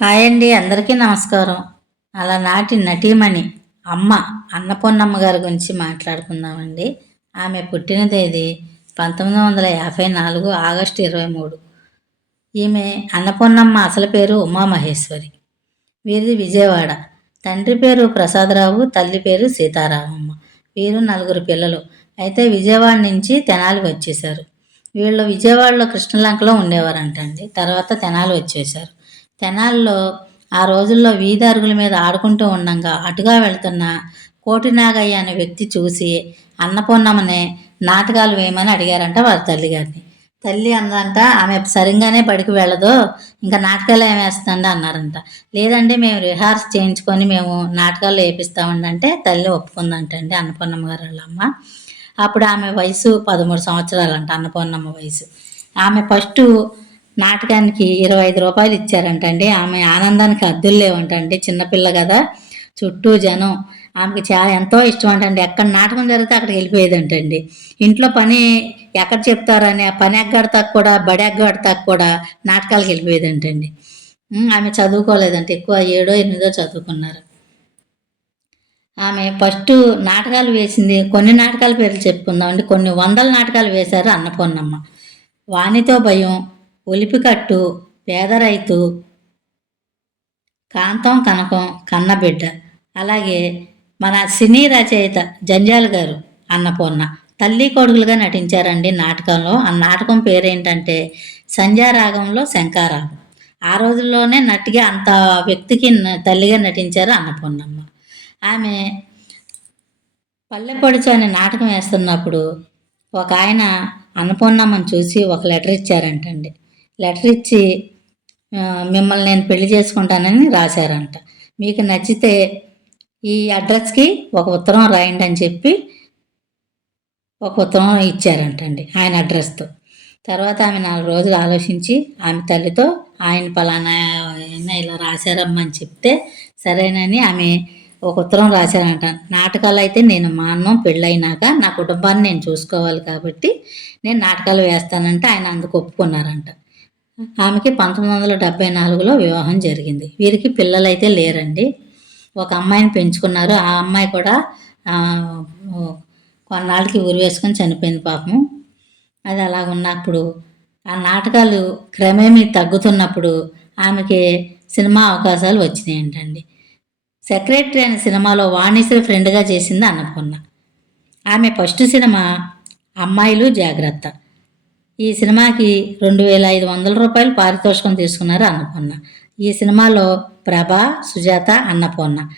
Hi అండి అందరికీ నమస్కారం. అలనాటి నటీమణి అమ్మ అన్నపూర్ణమ్మ గారి గురించి మాట్లాడుకుందామండి. ఆమె పుట్టిన తేదీ పంతొమ్మిది వందల యాభై నాలుగు ఆగస్టు ఇరవై మూడు. ఈమె అన్నపూర్ణమ్మ అసలు పేరు ఉమామహేశ్వరి. వీరిది విజయవాడ. తండ్రి పేరు ప్రసాదరావు తల్లి పేరు సీతారామమ్మ. వీరు నలుగురు పిల్లలు. అయితే విజయవాడ నుంచి తెనాలి వచ్చేశారు. వీళ్ళు విజయవాడలో కృష్ణలంకలో ఉండేవారంటండి. తర్వాత తెనాలి వచ్చేసారు తెనాల్లో ఆ రోజుల్లో వీధి అరుగుల మీద ఆడుకుంటూ ఉండంగా అటుగా వెళ్తున్న కోటి నాగయ్య అనే వ్యక్తి చూసి అన్నపూర్ణమ్మని నాటకాలు వేయమని అడిగారంట వారి తల్లిగారిని తల్లి అందంట ఆమె సరిగ్గానే బడికి వెళ్ళదు ఇంకా నాటకాలు ఏమేస్తుందండి అన్నారంట. లేదంటే మేము రిహార్స్ చేయించుకొని మేము నాటకాలు వేపిస్తామండి అంటే తల్లి ఒప్పుకుందంటండి అన్నపూర్ణమ్మ గారు వాళ్ళ అమ్మ. అప్పుడు ఆమె వయసు పదమూడు సంవత్సరాలంట అన్నపూర్ణమ్మ వయసు. ఆమె ఫస్ట్ నాటకానికి ఇరవై ఐదు రూపాయలు ఇచ్చారంటండి. ఆమె ఆనందానికి అద్దులు లేవంటండి. చిన్నపిల్ల కదా. చుట్టూ జనం. ఆమెకి చాలా ఎంతో ఇష్టం అంటండి. ఎక్కడ నాటకం జరిగితే అక్కడికి వెళ్ళిపోయేదంటండి. ఇంట్లో పని ఎక్కడ చెప్తారని పని ఎగ్గడతాకు కూడా బడి ఎగ్గడతాకు కూడా నాటకాలకు వెళ్ళిపోయేదంటండి. ఆమె చదువుకోలేదంట. ఎక్కువ ఏడో ఎనిమిదో చదువుకున్నారు. ఆమె ఫస్ట్ నాటకాలు వేసింది. కొన్ని నాటకాల పేర్లు చెప్పుకుందాం అండి కొన్ని వందల నాటకాలు వేశారు అన్నపూర్ణమ్మ. వాణితో భయం. ఒలిపికట్టు పేదరైతు కాంతం కనకం కన్నబిడ్డ అలాగే మన సినీ రచయిత జంజాల్ గారు అన్నపూర్ణ తల్లి కొడుకులుగా నటించారండి నాటకంలో. ఆ నాటకం పేరేంటంటే సంధ్యారాగంలో శంకారాగం. ఆ రోజుల్లోనే నటిగా అంత వ్యక్తికి న- తల్లిగా నటించారు అన్నపూర్ణమ్మ ఆమె పల్లెపొడిచి అనే నాటకం వేస్తున్నప్పుడు ఒక ఆయన అన్నపూర్ణమ్మని చూసి ఒక లెటర్ ఇచ్చారంటండి. లెటర్ ఇచ్చి మిమ్మల్ని నేను పెళ్ళి చేసుకుంటానని రాశారంట. మీకు నచ్చితే ఈ అడ్రస్కి ఒక ఉత్తరం రాయండి అని చెప్పి ఒక ఉత్తరం ఇచ్చారంటండి ఆయన అడ్రస్తో తర్వాత ఆమె నాలుగు రోజులు ఆలోచించి ఆమె తల్లితో ఆయన పలానా ఇలా రాశారమ్మా అని చెప్తే సరేనని ఆమె ఒక ఉత్తరం రాశారంట. నాటకాలు అయితే నేను మాన్నం పెళ్ళైనాక నా కుటుంబాన్ని నేను చూసుకోవాలి కాబట్టి నేను నాటకాలు వేస్తానంటే ఆయన అందుకు ఒప్పుకున్నారంట. ఆమెకి పంతొమ్మిది వందల డెబ్బై నాలుగులో వివాహం జరిగింది. వీరికి పిల్లలైతే లేరండి. ఒక అమ్మాయిని పెంచుకున్నారు. ఆ అమ్మాయి కూడా కొన్నాళ్ళకి ఊరి వేసుకొని చనిపోయింది పాపం అది అలాగున్నప్పుడు ఆ నాటకాలు క్రమేమీ తగ్గుతున్నప్పుడు ఆమెకి సినిమా అవకాశాలు వచ్చినాయి ఏంటండి సెక్రటరీ అనే సినిమాలో వాణిశ్రీ ఫ్రెండ్గా చేసింది అన్నపూర్ణ. ఆమె ఫస్ట్ సినిమా అమ్మాయిలు జాగ్రత్త. ఈ సినిమాకి రెండు వేల ఐదు వందల రూపాయలు పారితోషికం తీసుకున్నారు అన్నపూర్ణ. ఈ సినిమాలో ప్రభ సుజాత అన్నపూర్ణ.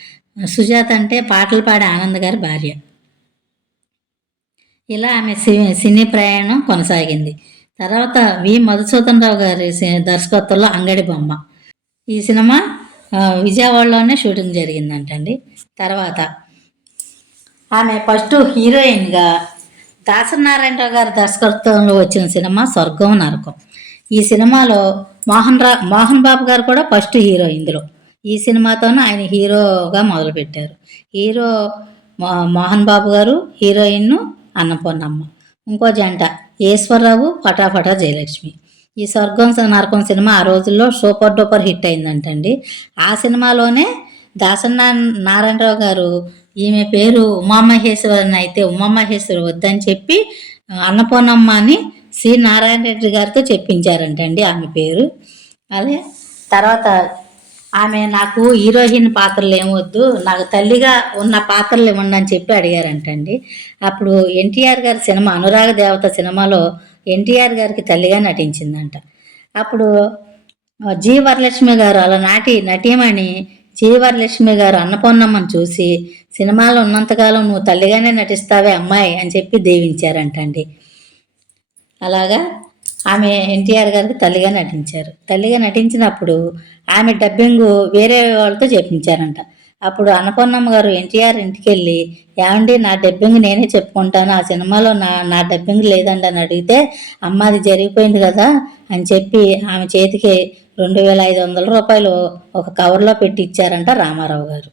సుజాత అంటే పాటలు పాడే ఆనంద్ గారి భార్య. ఇలా ఆమె సి- సినీ ప్రయాణం కొనసాగింది. తర్వాత వి. మధుసూదన్ రావు గారి దర్శకత్వంలో అంగడి బొమ్మ. ఈ సినిమా విజయవాడలోనే షూటింగ్ జరిగిందంటండి. తర్వాత ఆమె ఫస్ట్ హీరోయిన్గా దాసనారాయణరావు గారి దర్శకత్వంలో వచ్చిన సినిమా స్వర్గం నరకం. ఈ సినిమాలో మోహన్ రా మోహన్ బాబు గారు కూడా ఫస్ట్ హీరో ఇందులో. ఈ సినిమాతోనే ఆయన హీరోగా మొదలుపెట్టారు. హీరో మోహన్ బాబు గారు హీరోయిన్ అన్నపూర్ణమ్మ. ఇంకో జంట ఈశ్వరరావు పటాపటా జయలక్ష్మి. ఈ స్వర్గం నరకం సినిమా ఆ రోజుల్లో సూపర్ డూపర్ హిట్ అయిందంటండి. ఆ సినిమాలోనే దాసన్న నారాయణరావు గారు ఈమె పేరు ఉమామహేశ్వరన్ అయితే ఉమామహేశ్వరి వద్దని చెప్పి అన్నపూర్ణమ్మ అని సి. నారాయణ రెడ్డి గారితో చెప్పించారంటండి ఆమె పేరు. అదే తర్వాత ఆమె నాకు హీరోయిన్ పాత్రలు ఏమొద్దు నాకు తల్లిగా ఉన్న పాత్రలు ఇవ్వండి అని చెప్పి అడిగారంటండి. అప్పుడు ఎన్టీఆర్ గారి సినిమా అనురాగ దేవత సినిమాలో ఎన్టీఆర్ గారికి తల్లిగా నటించిందంట. అప్పుడు జి. వరలక్ష్మి గారు అలా నాటి నటీమణి చీవరలక్ష్మి గారు అన్నపూర్ణమ్మని చూసి సినిమాలో ఉన్నంతకాలం నువ్వు తల్లిగానే నటిస్తావే అమ్మాయి అని చెప్పి దీవించారంటండి. అలాగా ఆమె ఎన్టీఆర్ గారికి తల్లిగా నటించారు. తల్లిగా నటించినప్పుడు ఆమె డబ్బింగ్ వేరే వాళ్ళతో చెప్పించారంట అప్పుడు అన్నపూర్ణమ్మ గారు ఎన్టీఆర్ ఇంటికి వెళ్ళి ఏమండి నా డబ్బింగ్ నేనే చెప్పుకుంటాను ఆ సినిమాలో నా నా డబ్బింగ్ లేదండి అని అడిగితే అమ్మ అది జరిగిపోయింది కదా అని చెప్పి ఆమె చేతికి రెండు వేల ఐదు వందల రూపాయలు ఒక కవర్లో పెట్టి ఇచ్చారంట రామారావు గారు.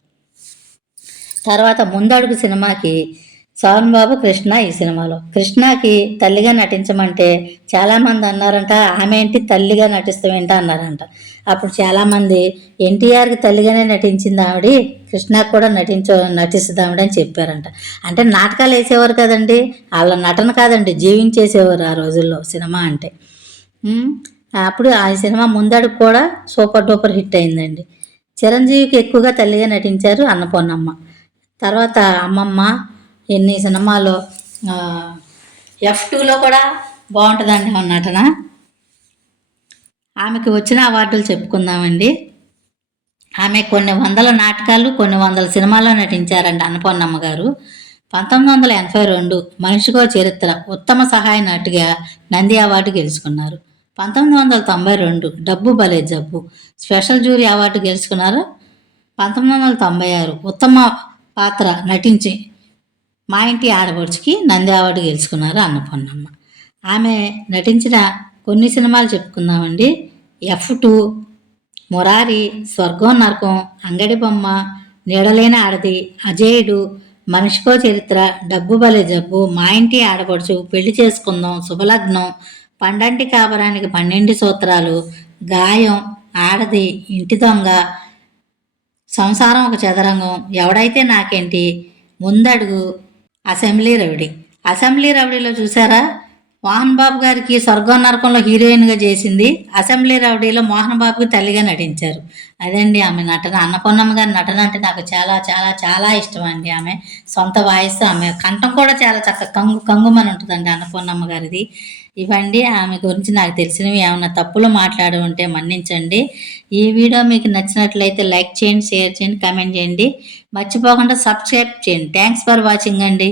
తర్వాత ముందడుగు సినిమాకి సోహన్ బాబు కృష్ణ ఈ సినిమాలో. కృష్ణకి తల్లిగా నటించమంటే చాలామంది అన్నారంట ఆమె ఏంటి తల్లిగా నటిస్తామేంట అన్నారంట. అప్పుడు చాలామంది ఎన్టీఆర్కి తల్లిగానే నటించింది ఆవిడ కృష్ణకు కూడా నటించ నటిస్తుంది అని చెప్పారంట. అంటే నాటకాలు వేసేవారు కదండి వాళ్ళ నటన కాదండి జీవించేసేవారు ఆ రోజుల్లో సినిమా అంటే. అప్పుడు ఆ సినిమా ముందడు కూడా సూపర్ డూపర్ హిట్ అయిందండి. చిరంజీవికి ఎక్కువగా తల్లిగా నటించారు అన్నపూర్ణమ్మ. తర్వాత అమ్మమ్మ ఎన్ని సినిమాలో ఎఫ్ టూలో కూడా బాగుంటుందండి ఆమె నటన ఆమెకి వచ్చిన అవార్డులు చెప్పుకుందామండి. ఆమె కొన్ని వందల నాటకాలు కొన్ని వందల సినిమాల్లో నటించారండి అన్నపూర్ణమ్మ గారు. పంతొమ్మిది వందల ఎనభై రెండు మనిషికో చరిత్ర ఉత్తమ సహాయ నటిగా నంది అవార్డు గెలుచుకున్నారు. పంతొమ్మిది వందల తొంభై రెండు డబ్బు భలే జబ్బు. స్పెషల్ జ్యూరీ అవార్డు గెలుచుకున్నారు పంతొమ్మిది వందల తొంభై ఆరు ఉత్తమ పాత్ర నటించి మా ఇంటి ఆడపడుచుకి నంది అవార్డు గెలుచుకున్నారు అన్నపూర్ణమ్మ ఆమె నటించిన కొన్ని సినిమాలు చెప్పుకుందామండి. ఎఫ్ టూ మురారి స్వర్గం నరకం అంగడి బొమ్మ నీడలేని ఆడది అజేయుడు మనిషికో చరిత్ర డబ్బు బలే జబ్బు మా ఇంటి ఆడపడుచు పెళ్ళి చేసుకుందాం శుభలగ్నం పండంటి కాపరానికి పన్నెండు సూత్రాలు గాయం ఆడది ఇంటి దొంగ సంసారం ఒక చదరంగం. ఎవడైతే నాకేంటి? ముందడుగు అసెంబ్లీ రవిడి. అసెంబ్లీ రవిడిలో చూసారా? మోహన్ బాబు గారికి స్వర్గం నరకంలో హీరోయిన్గా చేసింది అసెంబ్లీ రౌడీలో మోహన్ బాబుకి తల్లిగా నటించారు. అదండి ఆమె నటన. అన్నపూర్ణమ్మ గారి నటన అంటే నాకు చాలా చాలా చాలా ఇష్టం అండి ఆమె. సొంత వాయిస్ ఆమె. కంఠం కూడా చాలా చక్కగా కంగు కంగుమని ఉంటుందండి అన్నపూర్ణమ్మ గారిది. ఇవండి ఆమె గురించి నాకు తెలిసినవి ఏమైనా తప్పులు మాట్లాడి ఉంటే మన్నించండి. ఈ వీడియో మీకు నచ్చినట్లయితే లైక్ చేయండి షేర్ చేయండి కామెంట్ చేయండి. మర్చిపోకుండా సబ్స్క్రైబ్ చేయండి. థ్యాంక్స్ ఫర్ వాచింగ్ అండి.